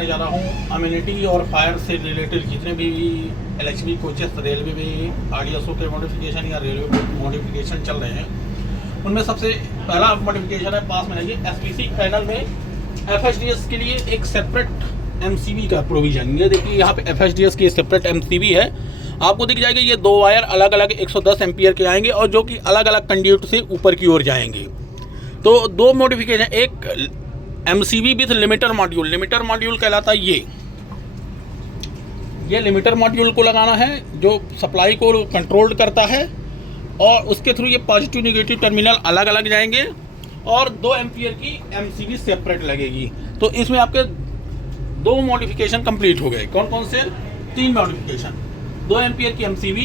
करने जा रहा हूँ अम्यूनिटी और फायर से रिलेटेड जितने भी LHB कोचेस रेलवे में RDSO के मॉडिफिकेशन या रेलवे मॉडिफिकेशन चल रहे हैं, उनमें सबसे पहला मॉडिफिकेशन है पास में लगी SPC पैनल में FHDS के लिए एक सेपरेट MCB का प्रोविजन। ये देखिए यहाँ पे FHDS की सेपरेट MCB है, आपको दिख जाएगा। ये 2 वायर अलग अलग 110 एम्पियर के आएंगे और जो कि अलग अलग कंड्यूट से ऊपर की ओर जाएंगे। तो 2 मॉडिफिकेशन, एक MCB with limiter module. Limiter module कहलाता है ये लिमिटर मॉड्यूल को लगाना है जो सप्लाई को कंट्रोल करता है, और उसके थ्रू ये पॉजिटिव नेगेटिव टर्मिनल अलग अलग जाएंगे और 2 एम्पियर की MCB सेपरेट लगेगी। तो इसमें आपके 2 मॉडिफिकेशन कंप्लीट हो गए। कौन कौन से? 3 मॉडिफिकेशन, 2 एम्पियर की MCB,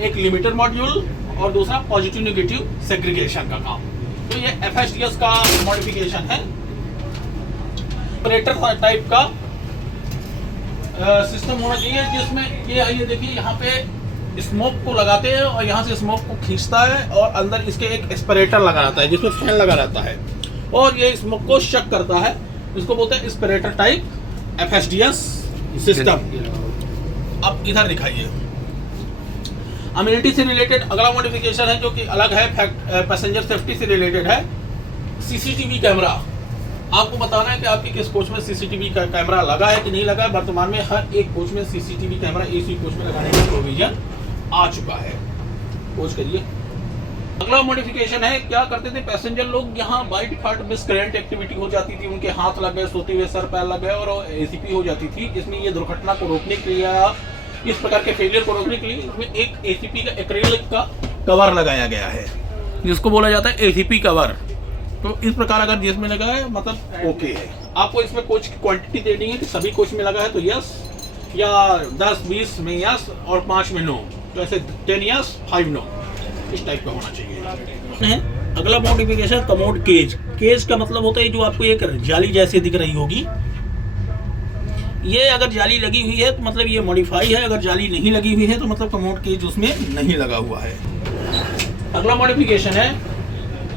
एक लिमिटर मॉड्यूल और दूसरा पॉजिटिव नेगेटिव सेग्रीगेशन का काम। तो ये FHDS का मॉडिफिकेशन है। ऑपरेटर टाइप का सिस्टम होना चाहिए जिसमें ये देखिए यहाँ पे स्मोक को लगाते हैं और यहाँ से स्मोक को खींचता है और अंदर इसके एक एस्पिरेटर लगा रहता है जिसमें फैन लगा रहता है और ये स्मोक को शक करता है। इसको बोलते हैं एस्पिरेटर टाइप FHDS सिस्टम। अब इधर दिखाइए, अम्यूनिटी से रिलेटेड अगला मॉडिफिकेशन है जो कि अलग है, पैसेंजर सेफ्टी से रिलेटेड है। CCTV कैमरा, आपको बताना है कि आपके किस कोच में CCTV का कैमरा लगा है कि नहीं लगा है। वर्तमान में हर एक कोच में CCTV कैमरा AC कोच में लगाने का प्रोविजन आ चुका है। कोच करिए। अगला मॉडिफिकेशन है, क्या करते थे पैसेंजर लोग, यहाँ बाई डिफॉल्ट मिसकरेंट एक्टिविटी हो जाती थी, उनके हाथ लग गए, सोते हुए सर पैर लग गए और ACP हो जाती थी। इसमें ये दुर्घटना को रोकने के लिए, इस प्रकार के फेलियर को रोकने के लिए इसमें एक ACP का एक्रिलिक का कवर लगाया गया है जिसको बोला जाता है ACP कवर। तो इस प्रकार अगर जिसमें लगा है मतलब ओके है। आपको इसमें कोच की क्वांटिटी देनी है कि सभी कोच में लगा है तो यस, या 10-20 में यस और 5 में नो। तो ऐसे 10 यस 5 नो, इस टाइप का होना चाहिए। अगला मॉडिफिकेशन कमोड केज। केज का मतलब होता है जो आपको एक जाली जैसे दिख रही होगी, ये अगर जाली लगी हुई है तो मतलब ये मॉडिफाई है, अगर जाली नहीं लगी हुई है तो मतलब कमोड केज उसमें नहीं लगा हुआ है। अगला मॉडिफिकेशन है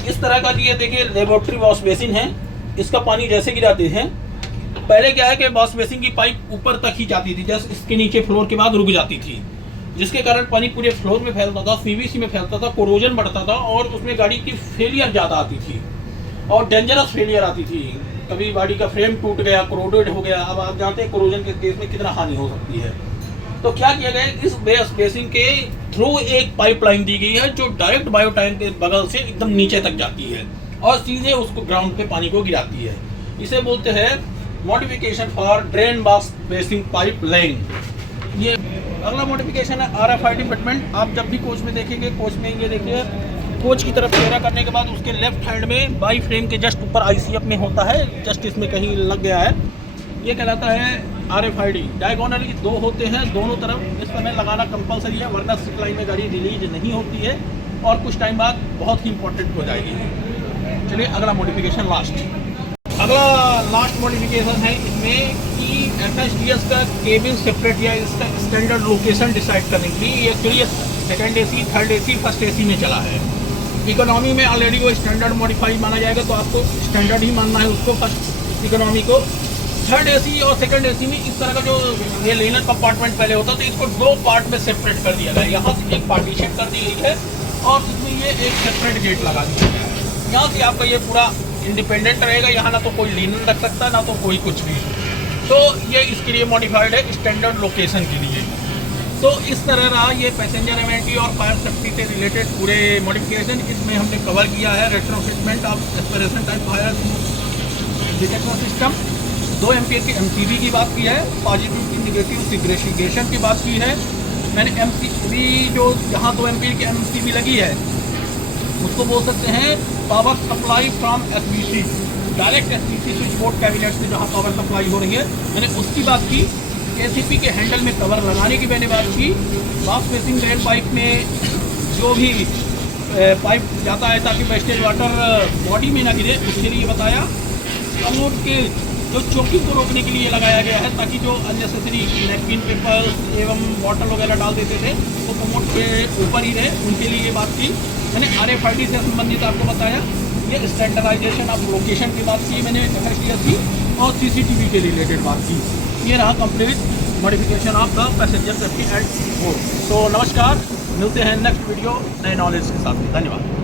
इस तरह का, ये देखिए लेबोरेटरी वॉश बेसिन है, इसका पानी जैसे गिराते हैं, पहले क्या है कि वॉश बेसिन की पाइप ऊपर तक ही जाती थी, जैसे इसके नीचे फ्लोर के बाद रुक जाती थी, जिसके कारण पानी पूरे फ्लोर में फैलता था, CVC में फैलता था, कोरोजन बढ़ता था और उसमें गाड़ी की फेलियर ज़्यादा आती थी और डेंजरस फेलियर आती थी। कभी गाड़ी का फ्रेम टूट गया, कोरोडेड हो गया। अब आप जानते हैं कोरोजन के केस में कितना हानि हो सकती है। तो क्या किया गया, इस बेस बेसिन के थ्रू एक पाइपलाइन दी गई है जो डायरेक्ट बायो टैंक के बगल से एकदम नीचे तक जाती है और सीधे उसको ग्राउंड पे पानी को गिराती है। इसे बोलते हैं मॉडिफिकेशन फॉर ड्रेन बास बेसिन पाइप लाइन। ये अगला मॉडिफिकेशन है RFID फिटमेंट। आप जब भी कोच में देखेंगे, कोच में ये देखिए कोच की तरफ चेहरा करने के बाद उसके लेफ्ट हैंड में बाई फ्रेम के जस्ट ऊपर ICF में होता है, जस्ट इसमें कहीं लग गया है, ये कहलाता है RFID। डायगोनली 2 होते हैं, दोनों तरफ इस समय लगाना कंपलसरी है, वरना सिक लाइन में गाड़ी रिलीज नहीं होती है और कुछ टाइम बाद बहुत ही इंपॉर्टेंट हो जाएगी। चलिए अगला मॉडिफिकेशन लास्ट मॉडिफिकेशन है इसमें कि FHDS का केबिन सेपरेट या इसका स्टैंडर्ड लोकेशन डिसाइड करने के लिए actually second AC, third AC, first AC में चला है। इकोनॉमी में ऑलरेडी वो स्टैंडर्ड मॉडिफाई माना जाएगा तो आपको स्टैंडर्ड ही मानना है उसको, फर्स्ट इकोनॉमी को। थर्ड AC और सेकंड AC में इस तरह का जो ये लेनर कंपार्टमेंट पहले होता था, इसको 2 पार्ट में सेपरेट कर दिया गया है। यहाँ से एक पार्टीशन कर दी गई है और इसमें ये एक सेपरेट गेट लगा दिया गया है। यहाँ से आपका ये पूरा इंडिपेंडेंट रहेगा, यहाँ ना तो कोई लेनर रख सकता ना तो कोई कुछ भी। तो ये इसके लिए मॉडिफाइड है स्टैंडर्ड लोकेशन के लिए। तो इस तरह रहा ये पैसेंजर एम्यूनिटी और फायर सेफ्टी से रिलेटेड पूरे मॉडिफिकेशन। इसमें हमने कवर किया है retrofitment of aspiration type fire detection system, 2 ampere की MCB की बात की है, पॉजिटिव की नेगेटिव सेग्रीगेशन की बात की है। मैंने MCB जो यहाँ 2 एम्पियर की MCB लगी है उसको बोल सकते हैं power supply from SPC, direct SPC switch board cabinet से जहाँ पावर सप्लाई हो रही है, मैंने उसकी बात की। ACP के हैंडल में कवर लगाने की मैंने बात की। वॉश बेसिन रेल पाइप में जो भी पाइप जाता है ताकि वेस्टेज वाटर बॉडी में ना गिरे, उसके लिए बताया। कमोड के जो चोकिंग को रोकने के लिए लगाया गया है ताकि जो अननेसेसरी नैपकिन पेपर एवं बॉटल वगैरह डाल देते थे तो कमोड के ऊपर ही रहे, उनके लिए ये बात की। मैंने RFID से संबंधित आपको बताया। ये स्टैंडर्डाइजेशन ऑफ लोकेशन की बात की मैंने FHDS की। और CCTV के रिलेटेड बात की। ये रहा complete modification of the passenger safety and board. तो नमस्कार, मिलते हैं नेक्स्ट वीडियो नए नॉलेज के साथ। धन्यवाद।